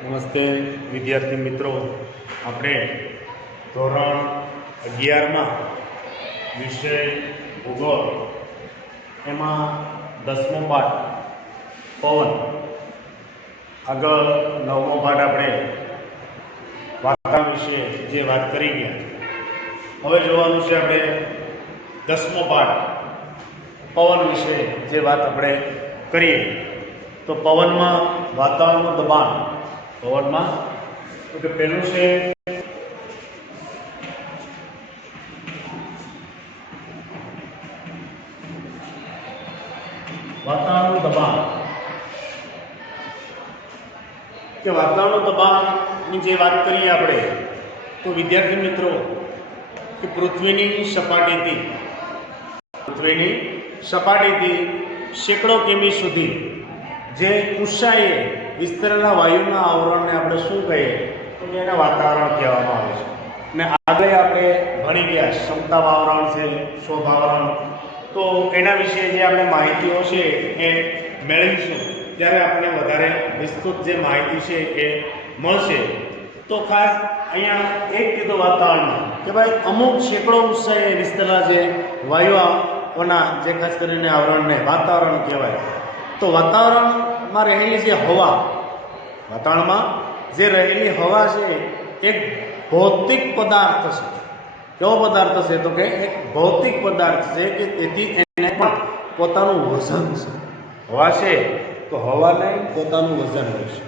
નમસ્તે વિદ્યાર્થી મિત્રો, આપણે ધોરણ 11માં વિષય ભૂગોળ એમાં 10મો પાઠ પવન, આગળ 9મો પાઠ આપણે વાતાવરણ વિશે જે વાત કરી ગયા. હવે જોવાનું છે આપણે 10મો પાઠ પવન વિશે જે વાત આપણે કરીએ તો પવનમાં વાતાવરણનું દબાણ. પવનમાં તો કે પહેલું છે વાતાવરણનું દબાણ. કે વાતાવરણનું દબાણની જે વાત કરીએ આપણે તો વિદ્યાર્થી મિત્રો કે પૃથ્વીની સપાટીથી સેંકડો કિમી સુધી જે ઊંચાઈએ વિસ્તરેલા વાયુના આવરણને આપણે શું કહીએ તો એને વાતાવરણ કહેવામાં આવે છે. અને આગળ આપણે ભણી ગયા ક્ષમતા આવરણ છે, શોભ આવરણ, તો એના વિશે જે આપણે માહિતીઓ છે એ મેળવીશું ત્યારે આપણને વધારે વિસ્તૃત જે માહિતી છે એ મળશે. તો ખાસ અહીંયા એક કીધું વાતાવરણમાં કે ભાઈ અમુક સેંકડો ઊંચાઈએ વિસ્તરેલા જે વાયુઓના જે ખાસ કરીને આવરણને વાતાવરણ કહેવાય. તો વાતાવરણમાં રહેલી જે હવા, વાતાવરણમાં જે રહેલી હવા છે એક ભૌતિક પદાર્થ છે. કેવો પદાર્થ છે તો કે એક ભૌતિક પદાર્થ છે કે તેથી એને પણ પોતાનું વજન છે. હવા છે તો હવાને પોતાનું વજન હોય છે,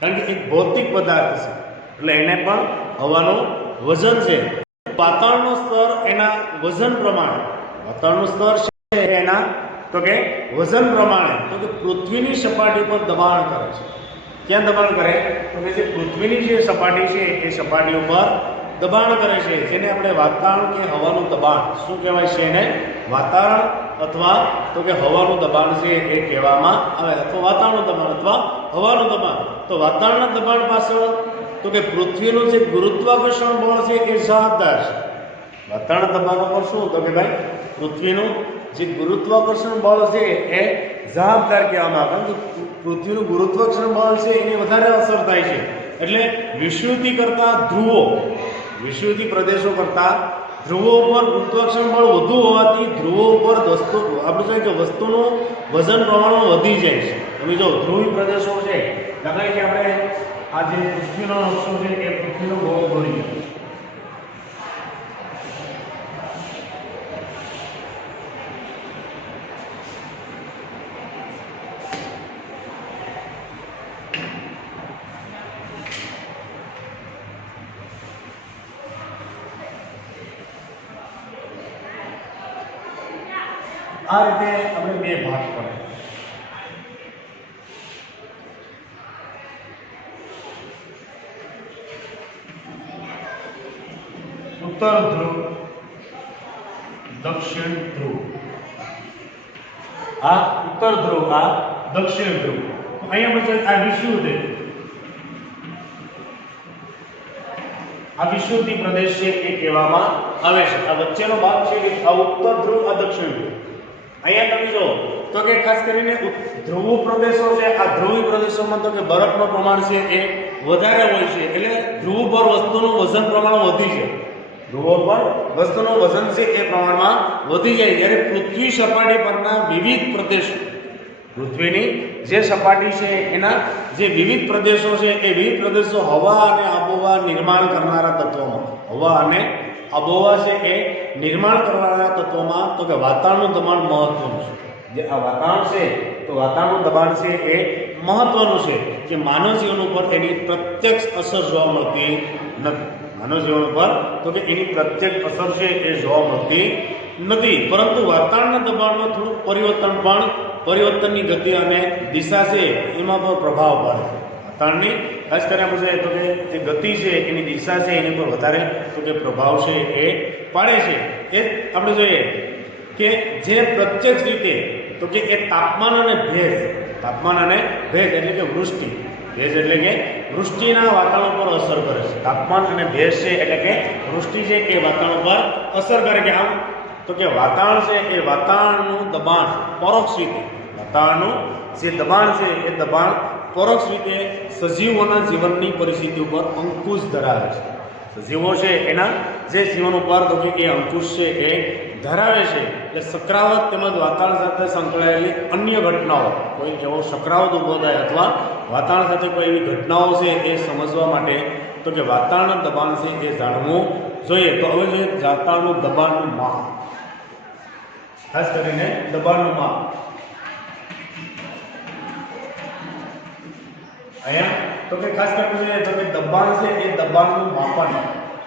કારણ કે એક ભૌતિક પદાર્થ છે એટલે એને પણ હવાનું વજન છે. વાતાવરણનું સ્તર એના વજન પ્રમાણે, વાતાવરણનું સ્તર છે એના તો કે વજન પ્રમાણે તો કે પૃથ્વીની સપાટી પર દબાણ કરે છે. ક્યાં દબાણ કરે તો કે જે પૃથ્વીની જે સપાટી છે એ સપાટી ઉપર દબાણ કરે છે, જેને આપણે વાતાવરણ કે હવાનું દબાણ શું કહેવાય છે, એને વાતાવરણ અથવા તો કે હવાનું દબાણ છે એ કહેવામાં આવે, અથવા વાતાવરણનું દબાણ અથવા હવાનું દબાણ. તો વાતાવરણના દબાણ પાછળ તો કે પૃથ્વીનું જે ગુરુત્વાકર્ષણ બળ છે એ જવાબદાર છે. વાતાવરણના દબાણ પર શું તો કે ભાઈ પૃથ્વીનું જે ગુરુત્વાકર્ષણ બળ છે એ જવાબદાર કહેવામાં આવે, કારણ કે પૃથ્વીનું ગુરુત્વાકર્ષણ બળ છે એની વધારે અસર થાય છે. એટલે વિષુવૃત્તિ કરતાં ધ્રુવો, વિષુવૃત્તિ પ્રદેશો કરતાં ધ્રુવો ઉપર ગુરુત્વાકર્ષણ બળ વધુ હોવાથી ધ્રુવો ઉપર આપણે જોઈએ કે વસ્તુનું વજન પ્રમાણ વધી જાય છે. તમે જો ધ્રુવી પ્રદેશો છે, દાખલા કે આપણે આ જે પૃથ્વીનો નકશો છે એ પૃથ્વીનો ગોળ દોરીએ, આ રીતે આપણે બે ભાગ પડે. ઉત્તર ધ્રુવ, દક્ષિણ ધ્રુવ. આ ઉત્તર ધ્રુવ, આ દક્ષિણ ધ્રુવ. અહીંયા પછી આ વિષુવૃત્તિ, આ વિષુવૃત્તિ પ્રદેશ છે એ કહેવામાં આવે છે. આ વચ્ચેનો ભાગ છે આ ઉત્તર ધ્રુવ, આ દક્ષિણ ધ્રુવ. અહીંયા તમે જો તો કે ખાસ કરીને ધ્રુવ પ્રદેશો છે, આ ધ્રુવી પ્રદેશોમાં તો કે બરફનું પ્રમાણ છે એ વધારે હોય છે, એટલે ધ્રુવ પર વસ્તુનું વજન પ્રમાણ વધી જાય. ધ્રુવો પર વસ્તુનું વજન છે એ પ્રમાણમાં વધી જાય. જ્યારે પૃથ્વી સપાટી પરના વિવિધ પ્રદેશો, પૃથ્વીની જે સપાટી છે એના જે વિવિધ પ્રદેશો છે એ વિવિધ પ્રદેશો હવા અને આબોહવા નિર્માણ કરનારા તત્વોમાં, હવા અને આબોહવા છે એ નિર્માણ કરવાના તત્વોમાં તો કે વાતાવરણનું દબાણ મહત્વનું છે. જે આ વાતાવરણ છે તો વાતાવરણનું દબાણ છે એ મહત્વનું છે કે માનવ જીવન ઉપર એની પ્રત્યક્ષ અસર જોવા મળતી નથી. માનવ જીવન ઉપર તો કે એની પ્રત્યક્ષ અસર છે એ જોવા મળતી નથી, પરંતુ વાતાવરણના દબાણમાં થોડુંક પરિવર્તનની ગતિ અને દિશા છે એમાં પણ પ્રભાવ પડે છે. વાતાવરણની ખાસ કરીને આપણે જોઈએ તો કે જે ગતિ છે એની દિશા છે એની પર વધારે તો કે પ્રભાવ છે એ પાડે છે. એ આપણે જોઈએ કે જે પ્રત્યક્ષ રીતે તો કે એ તાપમાન અને ભેજ, તાપમાન અને ભેજ એટલે કે વૃષ્ટિ, ભેજ એટલે કે વૃષ્ટિના વાતાવરણ પર અસર કરે છે. તાપમાન અને ભેજ છે એટલે કે વૃષ્ટિ છે એ વાતાવરણ પર અસર કરે. કે આમ તો કે વાતાવરણ છે એ વાતાવરણનું દબાણ પરોક્ષ રીતે, વાતાવરણનું જે દબાણ છે એ દબાણ પરોક્ષ રીતે સજીવોના જીવનની પરિસ્થિતિ ઉપર અંકુશ ધરાવે છે. સજીવો છે એના જે જીવન ઉપર તો કે એ અંકુશ છે એ ધરાવે છે. એટલે સક્રાવત તેમજ વાતાવરણ સાથે સંકળાયેલી અન્ય ઘટનાઓ, કોઈ એવો સક્રાવત ઊભો થાય અથવા વાતાવરણ સાથે કોઈ એવી ઘટનાઓ છે એ સમજવા માટે તો કે વાતાવરણનું દબાણ છે એ જાણવું જોઈએ. તો હવે જોઈએ વાતાવરણનું દબાણનું માપ, ખાસ કરીને દબાણનું માપ. અહીંયા તો કે ખાસ કરીને જોઈએ તો કે દબાણ છે એ દબાણનું માપન.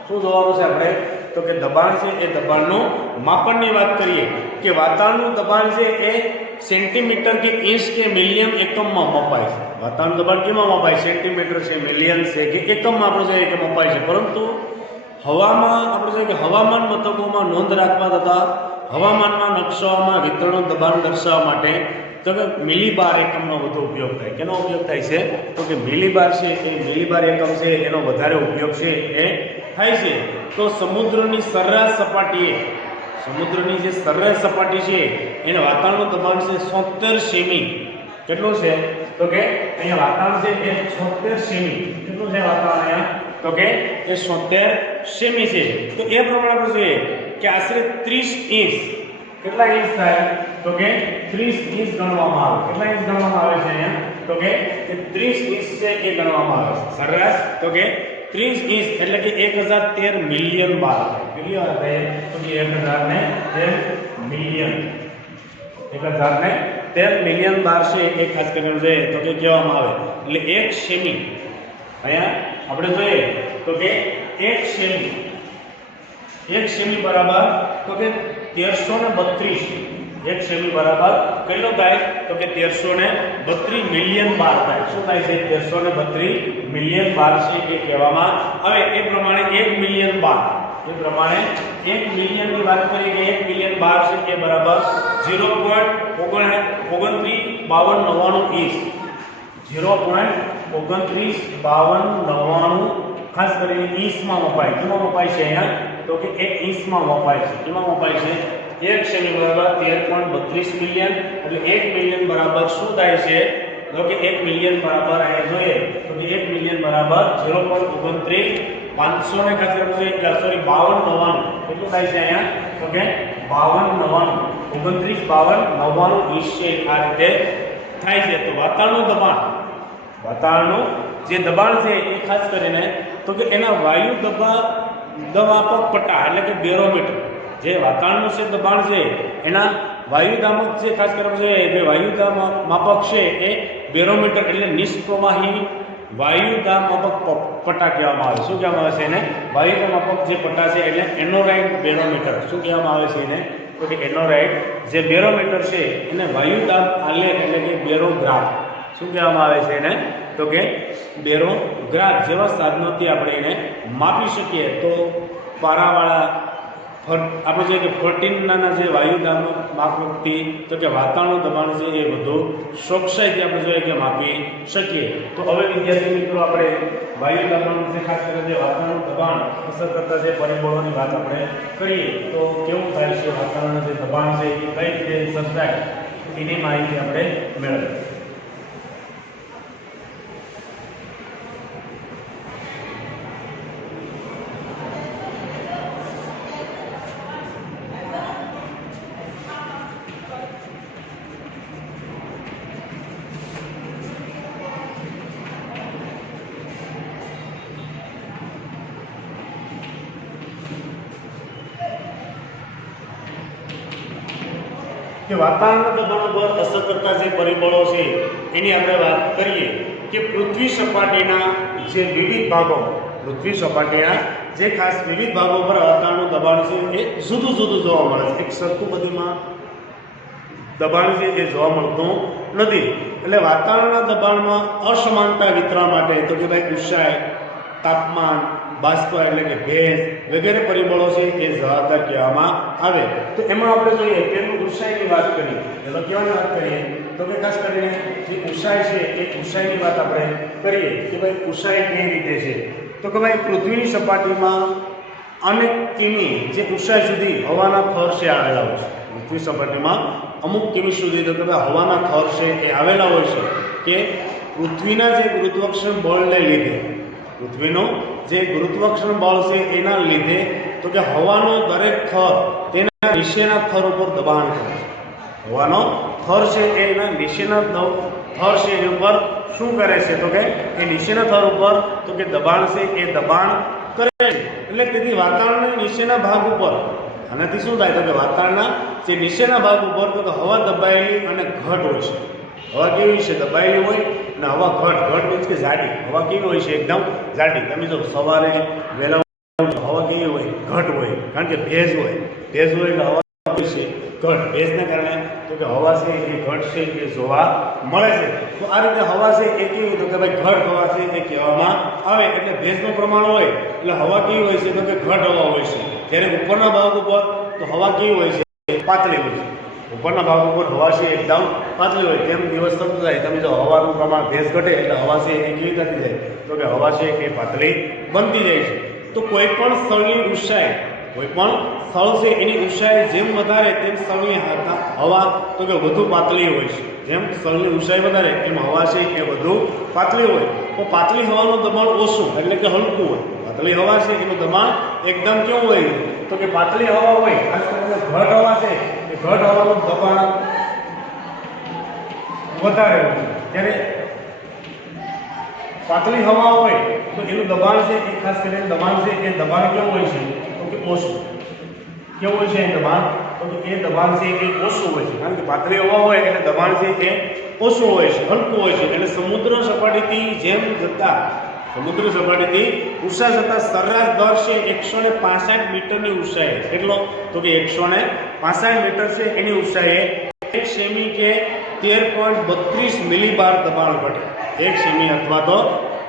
શું જોવાનું છે આપણે? તો કે દબાણ છે એ દબાણનું માપનની વાત કરીએ કે વાતાવરણનું દબાણ છે એ સેન્ટીમીટર કે ઇંચ કે મિલિયન એકમમાં મપાય છે. વાતાવરણનું દબાણ કેમાં મપાય? સેન્ટીમીટર છે, મિલિયન છે કે એકમમાં આપણે જોઈએ કે મપાય છે. પરંતુ હવામાં આપણે જોઈએ કે હવામાન મથકોમાં નોંધ રાખવા તથા હવામાનના નકશાઓમાં વિતરણનું દબાણ દર્શાવવા માટે તો કે મિલીબાર એકમનો વધુ ઉપયોગ થાય. કેનો ઉપયોગ થાય છે? તો કે મિલીબાર છે એ મિલીબાર એકમ છે એનો વધારે ઉપયોગ છે એ થાય છે. તો સમુદ્રની સરેરાશ સપાટીએ, સમુદ્રની જે સરેરાશ સપાટી છે એને વાતાવરણનું દબાણ છે 76 સેમી. કેટલું છે? તો કે અહીંયા વાતાવરણ છે એ 76 સેમી. કેટલું છે વાતાવરણ અહીંયા? તો કે એ 76 સેમી છે. તો એ પ્રમાણે આપણે જોઈએ કે આશરે 30 ઇંચ. કેટલા ઇંચ થાય? તો કે 30 ઇંચ ગણવામાં આવે. કેટલા ઇંચ ગણવામાં આવે છે અહીંયા? તો કે 30 ઇંચ છે એ ગણવામાં આવે છે સરેરાશ. તો કે 30 ઇંચ એટલે કે 1013 મિલિયન બાર. કેટલી વાર થાય? તો કે 1013 મિલિયન. 1013 મિલિયન બાર છે એ ખાસ કરીને જોઈએ તો કે કહેવામાં આવે. એટલે 1 સેમી અહીંયા આપણે જોઈએ તો કે 1 સેમી, 1 સેમી બરાબર તો કે 1332. 1 સેમી બરાબર કેટલો થાય? તો કે 1332 મિલિયન બાર થાય. શું થાય છે? 1332 મિલિયન બાર છે એ કહેવામાં આવે. એ પ્રમાણે 1 મિલિયન બાર, એ પ્રમાણે 1 મિલિયનની વાત કરીએ કે 1 મિલિયન બાર છે એ બરાબર 0.295299 ઇંચ. 0.295299 ખાસ કરીને ઇંચમાં મપાય. કેમાં મપાય છે અહીંયા? તો કે 1 ઇંચમાં મપાય છે. કેમાં મપાય છે? 1 સેમી બરાબર 13.32 મિલિયન. એટલે 1 મિલિયન બરાબર શું થાય છે? તો કે 1 મિલિયન બરાબર અહીંયા જોઈએ તો કે 1 મિલિયન બરાબર 0.29 ને ખાસ કરીને સોરી 5299 કેટલું થાય છે અહીંયા? તો કે 5299 ઇંચ છે આ રીતે થાય છે. તો વાતાવરણનું દબાણ, વાતાવરણનું જે દબાણ છે એ ખાસ કરીને તો કે એના વાયુ દબાપક પટ્ટા એટલે કે બેરોમીટર, જે વાતાવરણનું છે દબાણ છે એના વાયુદામક છે ખાસ કરીને જે વાયુદામાપક છે એ બેરોમીટર એટલે નિષ્પ્રવાહી વાયુદામાપક પટ્ટા કહેવામાં આવે. શું કહેવામાં આવે છે એને? વાયુદામાપક જે પટ્ટા છે એટલે એનોરાઇડ બેરોમીટર. શું કહેવામાં આવે છે એને? તો કે એનોરાઇડ જે બેરોમીટર છે એને વાયુદાબ આલેખ એટલે કે બેરોગ્રાફ. શું કહેવામાં આવે છે એને? તો કે બેરોગ્રાફ જેવા સાધનોથી આપણે એને માપી શકીએ. તો પારાવાળા આપણે જોઈએ કે 14 જે વાયુદામકથી તો કે વાતાવરણનું દબાણ છે એ બધું ચોકસાઈથી આપણે જોઈએ કે માપી શકીએ. તો હવે વિદ્યાર્થી મિત્રો આપણે વાયુદામક જે ખાસ કરીને જે વાતાવરણનું દબાણ અસર કરતા જે પરિબળોની વાત આપણે કરીએ તો કેવું થાય છે, વાતાવરણનું જે દબાણ છે એ કઈ રીતે સર્જાય એની માહિતી આપણે મેળવીએ. કે વાતાવરણના દબાણ પર અસર કરતા જે પરિબળો છે એની આપણે વાત કરીએ કે પૃથ્વી સપાટીના જે વિવિધ ભાગો, પૃથ્વી સપાટીના જે ખાસ વિવિધ ભાગો પર વાતાવરણનું દબાણ છે એ જુદું જુદું જોવા મળે છે. એક સરખું બધીમાં દબાણ છે એ જોવા મળતું નથી. એટલે વાતાવરણના દબાણમાં અસમાનતા વિતરણ માટે તો કે ભાઈ ઊંચાઈ, તાપમાન, બાષ્પ એટલે કે ભેજ વગેરે પરિબળો છે એ જવાબદાર કહેવામાં આવે. તો એમાં આપણે જોઈએ પેલું ઊંચાઈની વાત કરીએ. એટલે કેવાની વાત કરીએ તો કે ખાસ કરીને જે ઊંચાઈ છે એ ઊંચાઈની વાત આપણે કરીએ કે ભાઈ ઊંચાઈ કઈ રીતે છે. તો કે ભાઈ પૃથ્વીની સપાટીમાં અનેક કિમી જે ઊંચાઈ સુધી હવાના થર છે આવેલા હોય છે. પૃથ્વી સપાટીમાં અમુક કિમી સુધી તો કે ભાઈ હવાના થર છે એ આવેલા હોય છે કે પૃથ્વીના જે ગુરુત્વાકર્ષણ બળને લીધે, પૃથ્વીનું જે ગુરુત્વાકર્ષણ બળ છે એના લીધે તો કે હવાનો દરેક થર તેના નીચેના થર ઉપર દબાણ કરે છે. હવાનો થર છે એના નીચેના થર છે એની ઉપર શું કરે છે તો કે એ નીચેના થર ઉપર તો કે દબાણ છે એ દબાણ કરે છે. એટલે તેથી વાતાવરણના નીચેના ભાગ ઉપર આનાથી શું થાય તો કે વાતાવરણના જે નીચેના ભાગ ઉપર તો કે હવા દબાયેલી અને ઘટ હોય છે. હવા કેવી છે? દબાયેલી હોય અને હવા ઘટ મીન્સ કે જાડી. હવા કેવી હોય છે? એકદમ જાડી. તમે જો સવારે વહેલા હવા કેવી હોય? ઘટ હોય, કારણ કે ભેજ હોય એટલે હવા હોય છે ઘટ. ભેજના કારણે તો કે હવા છે એ ઘટ છે એ જોવા મળે છે. તો આ રીતે હવા છે એ કેવી તો કે ભાઈ ઘટ હવા છે એ કહેવામાં આવે. એટલે ભેજનું પ્રમાણ હોય એટલે હવા કેવી હોય છે તો કે ઘટ હવા હોય છે. જ્યારે ઉપરના ભાગ ઉપર તો હવા કેવી હોય છે? પાતળી હોય છે. ઉપરના ભાગ ઉપર હવા છે એકદમ પાતળી હોય. તેમ દિવસ થતો જાય તમે જો હવાનું પ્રમાણ ભેજ ઘટે એટલે હવા છે એ કેવી થતી જાય તો કે હવા છે એ પાતળી બનતી જાય છે. તો કોઈ પણ સ્થળની ઊંચાઈ, કોઈ પણ સ્થળ છે એની ઊંચાઈ જેમ વધારે તેમ સ્થળની હવા તો કે વધુ પાતળી હોય છે. જેમ સ્થળની ઊંચાઈ વધારે એમ હવા છે એ વધુ પાતળી હોય. તો પાતળી હવાનું દબાણ ઓછું એટલે કે હલકું હોય. પાતળી હવા છે એનું દબાણ એકદમ કેવું હોય તો કે પાતળી હવા હોય, ખાસ કરીને ઘટ હવા છે એ ઘટ હવાનું દબાણ વધારે હોય. જ્યારે પાતળી હવા હોય તો એનું દબાણ છે એ ખાસ કરીને દબાણ છે એ દબાણ કેવું હોય છે તો કે ઓછું. કેવું હોય છે એ દબાણ તો કે એ દબાણ છે એ ઓછું હોય છે. કારણ કે પાતળી હવા હોય એટલે દબાણ છે એ ઓછું હોય છે, હલકું હોય છે. એટલે સમુદ્ર સપાટીથી જેમ જતા સમુદ્ર સપાટીથી ઊંચા જતા સરેરાશ દર છે 165 મીટરની ઊંચાઈ. કેટલો તો કે 165 મીટર છે એની ઊંચાઈએ 1 સેમી કે 13.32 મિલીબાર દબાણ ઘટે. 1 સેમી અથવા તો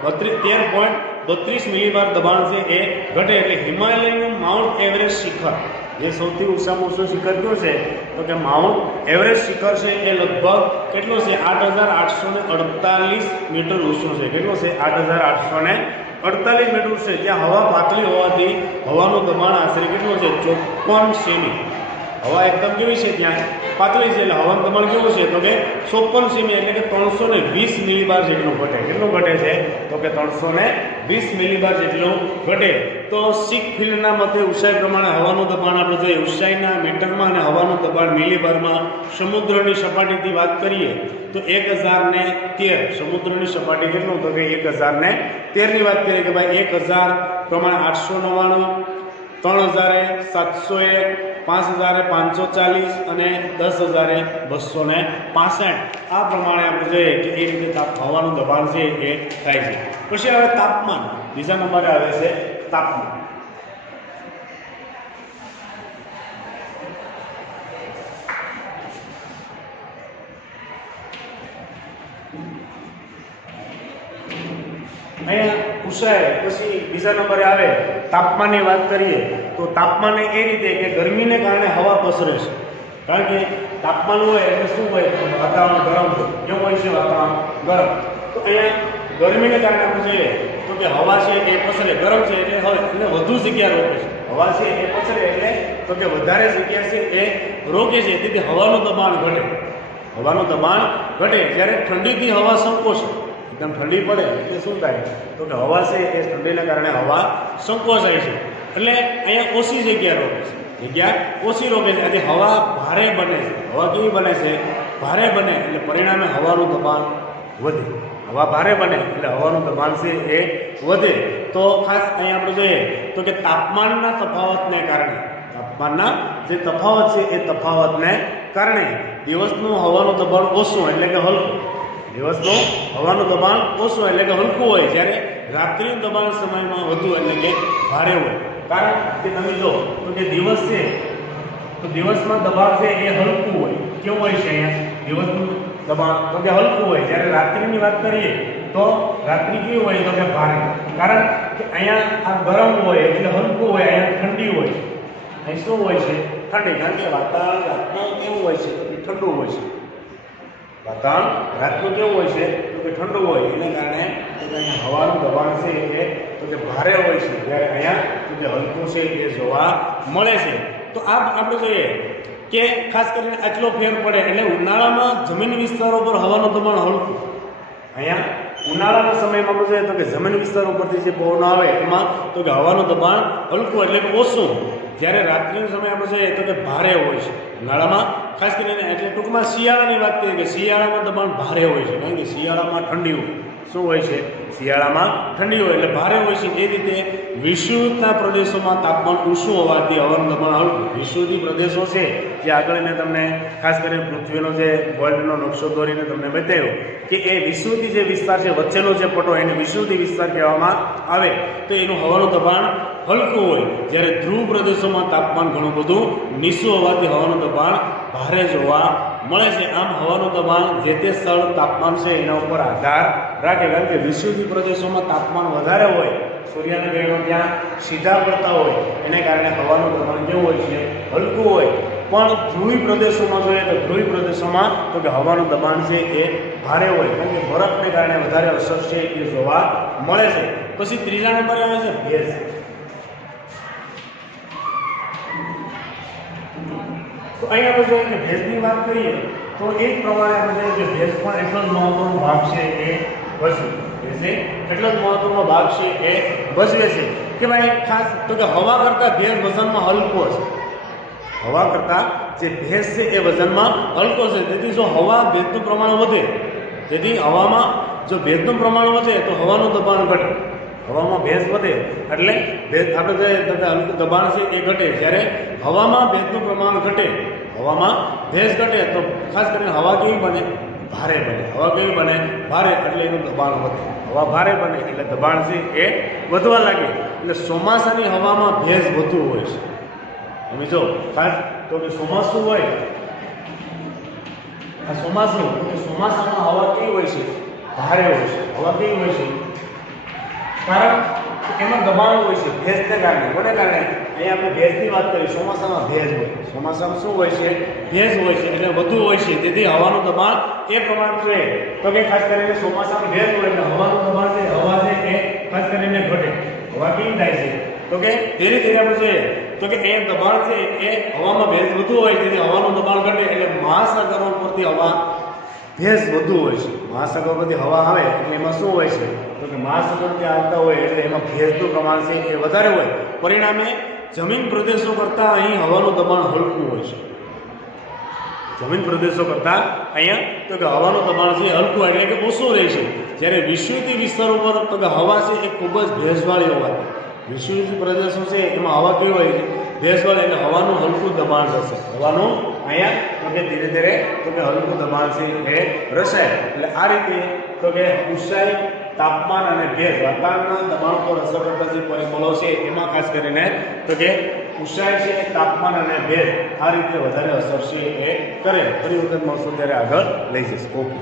13.32 મિલીબાર દબાણ છે એ ઘટે. એટલે હિમાલયનું માઉન્ટ એવરેસ્ટ શિખર, જે સૌથી ઊંચામાં ઊંચું શિખર કયું છે તો કે માઉન્ટ એવરેસ્ટ શિખર છે એ લગભગ કેટલો છે 8,848 મીટર ઊંચું છે. કેટલો છે 8,848 મીટર છે. ત્યાં હવા પાતળી હોવાથી હવાનું દબાણ આશરે કેટલું છે 54 સેમી. હવા એકદમ કેવી છે ત્યાં પાતળી છે એટલે હવાનું દબાણ કેવું છે તો કે 54 સેમી એટલે કે 320 મિલીબાર જેટલું ઘટે. કેટલું ઘટે છે તો કે 320 મિલીબાર જેટલું ઘટે. તો સિક ફિલ્ડના મતે ઊંચાઈ પ્રમાણે હવાનું દબાણ આપણે જોઈએ ઊંચાઈના મીટરમાં અને હવાનું દબાણ મિલીબારમાં. સમુદ્રની સપાટીથી વાત કરીએ તો 1013 સમુદ્રની સપાટી કેટલું તો કે 1013 ની વાત કરીએ કે ભાઈ 1000 પ્રમાણે 899, 3000, 701, 5540 અને 10,265. આ પ્રમાણે આપણે જોઈએ કે એ રીતે હવાનું દબાણ છે એ થાય છે. પછી હવે તાપમાન, બીજા નંબરે આવે છે તાપમાન. અહીંયા ઊંચાઈ પછી બીજા નંબરે આવે તાપમાનની વાત કરીએ તો તાપમાન એ રીતે કે ગરમીને કારણે હવા પસરે છે. કારણ કે તાપમાન હોય એટલે શું હોય વાતાવરણ ગરમ હોય. કેવું હોય છે વાતાવરણ ગરમ. તો અહીંયા ગરમીને કારણે આપણે જોઈએ તો કે હવા છે એ પસરે. ગરમ છે એટલે એટલે વધુ જગ્યા રોકે છે. હવા છે એ પસરે એટલે તો કે વધારે જગ્યા છે એ રોકે છે. તેથી હવાનું દબાણ ઘટે. હવાનું દબાણ ઘટે. જ્યારે ઠંડીથી હવા સંકોચે, એકદમ ઠંડી પડે એટલે શું થાય તો કે હવા છે એ ઠંડીને કારણે હવા સંકોચાય છે. એટલે અહીંયા ઓછી જગ્યા રોકે છે. જગ્યા ઓછી રોકે છે. આજે હવા ભારે બને છે. હવા કેવી બને છે? ભારે બને એટલે પરિણામે હવાનું દબાણ વધે. હવા ભારે બને એટલે હવાનું દબાણ છે એ વધે. તો ખાસ અહીંયા આપણે જોઈએ તો કે તાપમાનના તફાવતને કારણે, તાપમાનના જે તફાવત છે એ તફાવતને કારણે દિવસનું હવાનું દબાણ ઓછું એટલે કે હલકું, દિવસનું હવાનું દબાણ ઓછું એટલે કે હલકું હોય. જ્યારે રાત્રિનું દબાણ સમયમાં વધુ એટલે કે ભારે હોય. કારણ કે તમે જો તો કે દિવસ છે તો દિવસમાં દબાણ છે એ હલકું હોય. કેવું હોય છે અહીંયા દિવસનું દબાણ તો કે હલકું હોય. જ્યારે રાત્રિની વાત કરીએ તો રાત્રિ કેવી હોય તો કે ભારે. કારણ કે અહીંયા આ ગરમ હોય એટલે હલકું હોય, અહીંયા ઠંડી હોય. અહીં શું હોય છે? ઠંડી. કારણ કે વાતાવરણ રાતનું કેવું હોય છે? ઠંડુ હોય છે. વાતાવરણ રાતનું કેવું હોય છે તો કે ઠંડુ હોય. એને કારણે હવાનું દબાણ છે એ તો કે ભારે હોય છે. જ્યારે અહીંયા તો કે હલકું છે એ જોવા મળે છે. તો આ આપણે જોઈએ કે ખાસ કરીને આટલો ફેર પડે એટલે ઉનાળામાં જમીન વિસ્તારો પર હવાનું દબાણ હલકું, અહીંયા ઉનાળાના સમયમાં જોઈએ તો કે જમીન વિસ્તાર ઉપરથી જે પવન આવે એમાં તો કે હવાનું દબાણ હલકું એટલે કે ઓછું, જ્યારે રાત્રિનો સમય આપણે જોઈએ તો કે ભારે હોય છે ઉનાળામાં ખાસ કરીને, એટલે ટૂંકમાં શિયાળાની વાત કરીએ કે શિયાળામાં દબાણ ભારે હોય છે, કારણ કે શિયાળામાં ઠંડી હોય, શું હોય છે શિયાળામાં ઠંડી હોય એટલે ભારે હોય છે. એ રીતે વિષુવવૃત્તના પ્રદેશોમાં તાપમાન ઊંચું હોવાથી હવાનું દબાણ હલકું. વિષુવવૃત્તીય પ્રદેશો છે જે આગળ મેં તમને ખાસ કરીને પૃથ્વીનો જે વર્લ્ડનો નકશો દોરીને તમને બતાવ્યો કે એ વિષુવવૃત્તીય જે વિસ્તાર છે વચ્ચેનો જે પટો એને વિષુવવૃત્તીય વિસ્તાર કહેવામાં આવે, તો એનું હવાનું દબાણ હલકું હોય, જ્યારે ધ્રુવ પ્રદેશોમાં તાપમાન ઘણું બધું નીચું હોવાથી હવાનું દબાણ ભારે જોવા મળે છે. આમ હવાનું દબાણ જે તે સ્થળ તાપમાન છે એના ઉપર આધાર રાખે, કારણ કે વિષુવવૃત્તીય પ્રદેશોમાં તાપમાન વધારે હોય, સૂર્યના કિરણો ત્યાં સીધા પડતા હોય, એને કારણે હવાનું દબાણ કેવું હોય છે હલકું હોય. પણ ધ્રુવી પ્રદેશોમાં જોઈએ તો ધ્રુવી પ્રદેશોમાં તો કે હવાનું દબાણ છે એ ભારે હોય, કારણ કે બરફને કારણે વધારે અસર છે એ જોવા મળે છે. પછી ત્રીજા નંબરે આવે છે ભેજ. તો અહીંયા આપણે જોઈએ કે ભેજની વાત કરીએ તો એ જ પ્રમાણે આપણે જોઈએ કે ભેજ પણ એટલો જ મહત્વનો ભાગ છે એ ભજવે, એટલો જ મહત્વનો ભાગ છે એ ભજવે છે કે ભાઈ ખાસ તો કે હવા કરતાં ભેજ વજનમાં હલકો છે. હવા કરતાં જે ભેજ છે એ વજનમાં હલકો છે, તેથી જો હવા ભેજનું પ્રમાણ વધે, તેથી હવામાં જો ભેજનું પ્રમાણ વધે તો હવાનું દબાણ ઘટે. હવામાં ભેજ વધે એટલે ભેજ આપણે જોઈએ તો હલકું દબાણ છે એ ઘટે, જ્યારે હવામાં ભેજનું પ્રમાણ ઘટે, હવામાં ભેજ ઘટે તો ખાસ કરીને હવા કેવી બને ભારે બને. હવા કેવી બને ભારે એટલે એનું દબાણ વધે. હવા ભારે બને એટલે દબાણ છે એ વધવા લાગે. એટલે ચોમાસાની હવામાં ભેજ વધુ હોય છે. તમે જો ખાસ તો કે ચોમાસું હોય, આ ચોમાસું તો ચોમાસામાં હવા કેવી હોય છે ભારે હોય છે. હવા કેવી હોય છે કારણ એમાં દબાણ હોય છે ભેજને કારણે. કોને કારણે? અહીંયા આપણે ભેજની વાત કરીએ, ચોમાસામાં ભેજ હોય, ચોમાસામાં શું હોય છે ભેજ હોય છે એટલે વધુ હોય છે, તેથી હવાનું દબાણ એ પ્રમાણે જોઈએ તો કે ખાસ કરીને ચોમાસામાં ભેજ હોય એટલે હવાનું દબાણ છે હવા છે એ ખાસ કરીને ઘટે. હવા કેવી થાય છે તો કે ધીરે ધીરે આપણે જોઈએ તો કે એ દબાણ છે એ હવામાં ભેજ વધુ હોય, તેથી હવાનું દબાણ ઘટે એટલે મહાસાગરો ઉપરથી હવા ભેજ વધુ હોય છે. મહાસાગર પરથી હવા આવે એટલે એમાં શું હોય છે તો કે મહાસાગરથી આવતા હોય એટલે એમાં ભેજનું પ્રમાણ છે એ વધારે હોય. પરિણામે જમીન પ્રદેશો કરતાં અહીં હવાનું દબાણ હલકું હોય છે. જમીન પ્રદેશો કરતાં અહીંયા તો કે હવાનું દબાણ છે હલકું એટલે કે ઓછું રહે છે, જ્યારે વિષુવવૃત્તીય વિસ્તારો પર તો કે હવા છે એ ખૂબ જ ભેજવાળી હોવાથી વિષુવવૃત્તીય પ્રદેશો છે એમાં હવા કેવી હોય છે ભેજવાળી, એટલે હવાનું હલકું દબાણ રહેશે. હવાનું અહીંયા તો કે ધીરે ધીરે તો કે હલકું દબાણ છે એ રસાય. એટલે આ રીતે તો કે ઊંચાઈ, તાપમાન અને ભેજ વાતાવરણના દબાણ પર અસર કરતા જે પરિબળો છે એમાં ખાસ કરીને તો કે ઊંચાઈ છે, તાપમાન અને ભેજ આ રીતે વધારે અસર છે એ કરે. ફરી વખત મળશું ત્યારે આગળ લઈ જઈશ. ઓકે.